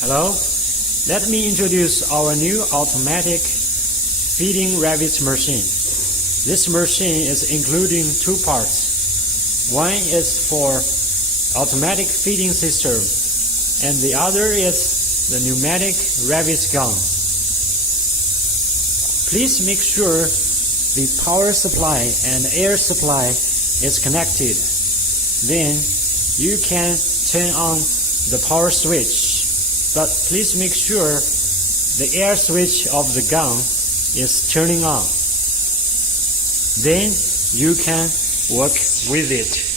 Hello, let me introduce our new automatic feeding Rivets machine. This machine is including two parts. One is for automatic feeding system and the other is the pneumatic Rivets gun. Please make sure the power supply and air supply is connected. Then you can turn on the power switch, but please make sure the air switch of the gun is turning on. Then you can work with it.